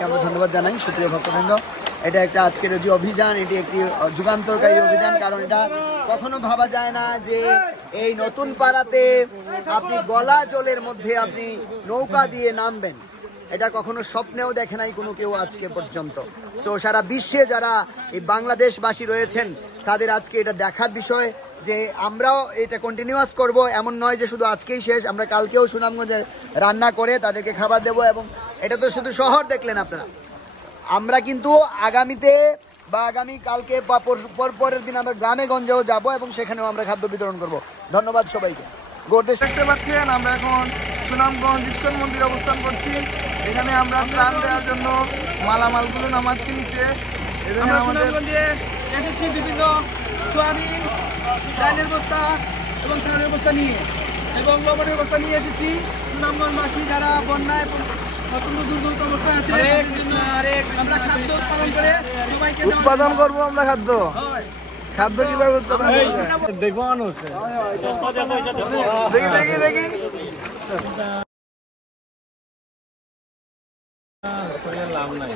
সবাইকে আমরা ধন্যবাদ জানাই। সুপ্রিয় ভক্তবৃন্দ, এটা একটা আজকের যে অভিযান, এটি একটি যুগান্তরকারী অভিযান। কারণ এটা কখনো ভাবা যায় না যে এই নতুন পাড়াতে আপনি গলা জলের মধ্যে আপনি নৌকা দিয়ে নামবেন, এটা কখনো স্বপ্নেও দেখে নাই কোনো কেউ আজকে পর্যন্ত। সো সারা বিশ্বে যারা এই বাংলাদেশবাসী রয়েছেন তাদের আজকে এটা দেখার বিষয় যে আমরাও এটা কন্টিনিউয়াস করব। এমন নয় যে শুধু আজকেই শেষ, আমরা কালকেও সুনামগঞ্জে রান্না করে তাদেরকে খাবার দেব। এবং এটা তো শুধু শহর দেখলেন আপনারা, আমরা কিন্তু আগামীতে বা আগামী কালকে বা পরের দিন আমরা গ্রামে গঞ্জেও যাব এবং সেখানেও আমরা খাদ্য বিতরণ করব। ধন্যবাদ সবাইকে। গোর্দেশ দেখতে পাচ্ছেন আমরা এখন সুনামগঞ্জ ইস্কন মন্দিরে অবস্থান করছি। এখানে আমরা ত্রাণ দেওয়ার জন্য মালামালগুলো নামাচ্ছি নিচে। আমরা সুনামগঞ্জে এসেছি বিভিন্ন সোয়াবিন, ডালের বস্তা এবং চালের বস্তা নিয়ে এবং লবণের বস্তা নিয়ে এসেছি। সুনামগঞ্জবাসী যারা বন্যায় দুর্গত অবস্থায় আছে আমরা খাদ্য উৎপাদন করে সবাইকে উৎপাদন করবো। আমরা খাদ্য কিভাবে উৎপাদন করবো দেখবো মানুষ। দেখি দেখি দেখি লাভ নাই।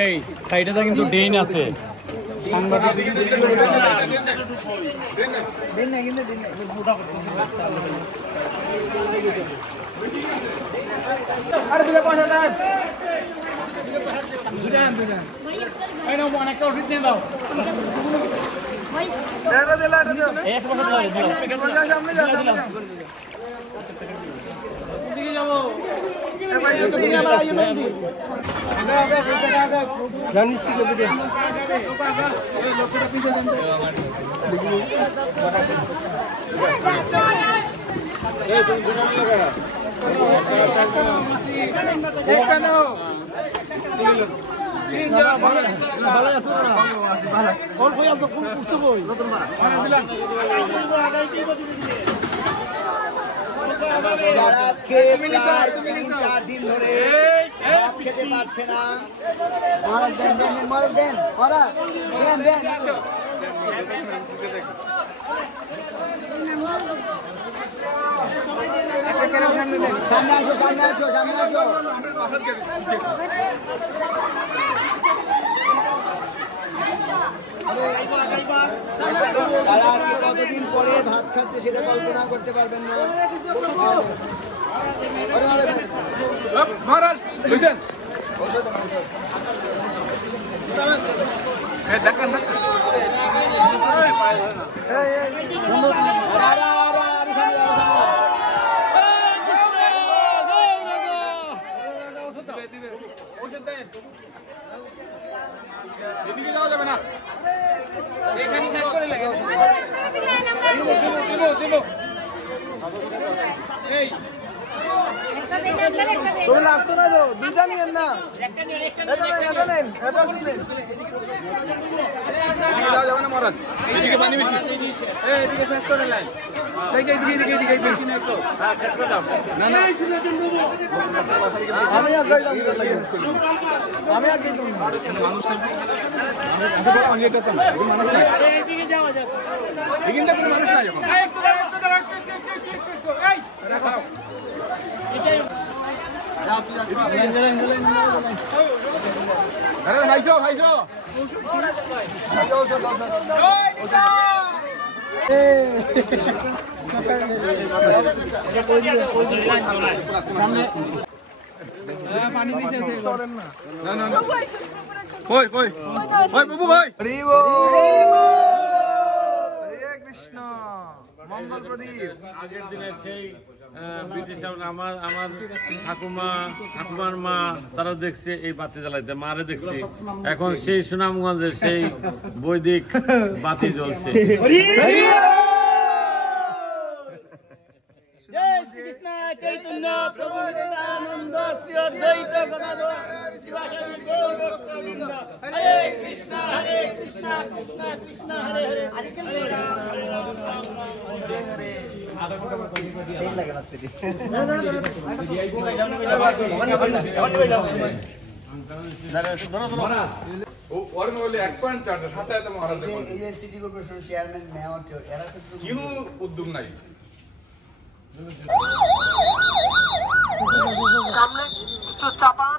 এই সাইডে তো কিন্তু ড্রেন আছে। অনেকটা ওষুধ নিয়ে দাও। যাবো জানিস কি করবি? যারা আজকে প্রায় 3-4 দিন ধরে ভাত খেতে পারছে না, মহারাজ দেন দেন মহারাজ দেন মহারাজ দেন দেন। সামনে আসো সামনে আসো সামনে আসো। তারা আজকে কতদিন পরে ভাত খাচ্ছে সেটা কল্পনা করতে পারবেন না। মহারাজ বুঝছেন ঔষধ ঔষধ দেখান না। এদিকে যাওয়া যাবে না, এখানে শেষ করে লাগে। তুমি লাগতো না তো, দুইটা নিয়েন না, এটা নেন। যাওয়া যাবে না মহারাজ, এদিকে পানি বেশি, এদিকে শেষ করে লাইন। আমি আগে মানুষ নাই এখন। ভাইছো ভাইছো পানি নিচে কই কই কই বাবু ভাই। হরে কৃষ্ণ। মঙ্গল প্রদীপ আগের দিনের সেই ব্রিটিশ আমার ঠাকুমার মা তারা দেখছে এই বাতি জ্বালাইতে, মারে দেখছি। এখন সেই সুনামগঞ্জে সেই বৈদিক বাতি জ্বলছে। চৈতন্য প্রভু নিত্যানন্দ শ্রী অদ্বৈত গদাধর শিবাসাদি গৌর ভক্তবৃন্দ। হরে কৃষ্ণ কৃষ্ণ কৃষ্ণ হরে হরে হরে রাম হরে হরে। উদ্যোগ নাই। একটু চাপান।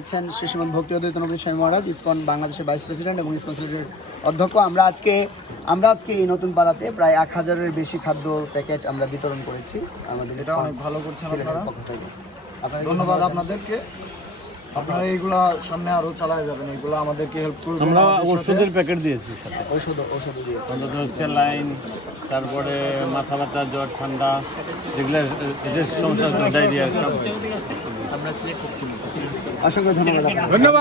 আছেন শ্রী শ্রীমন্ত ভক্তি অদ্বৈত নবীন স্বামী মহারাজ, ইসকন বাংলাদেশের ভাইস প্রেসিডেন্ট এবং ইসকন সিলেটের অধ্যক্ষ। আমরা আজকে এই নতুন পাড়াতে প্রায় 1000-এর বেশি খাদ্য প্যাকেট আমরা বিতরণ করেছি আমাদের এটা অনেক ভালো করছেন আপনারা। পক্ষ থেকে। আপনাদের ধন্যবাদ আপনাদেরকে। আপনারা এইগুলা সামনে আরো চালায় যাবেন, এইগুলা আমাদেরকে হেল্প করবে। আমরা ওষুধের প্যাকেট দিয়েছি সাথে, ঔষধ দিয়েছি। অন্তত হচ্ছে লাইন, তারপরে মাথা ব্যথা, জ্বর, ঠান্ডা, যেগুলো সমস্যা, ডায়রিয়া সব। অসংখ্য ধন্যবাদ।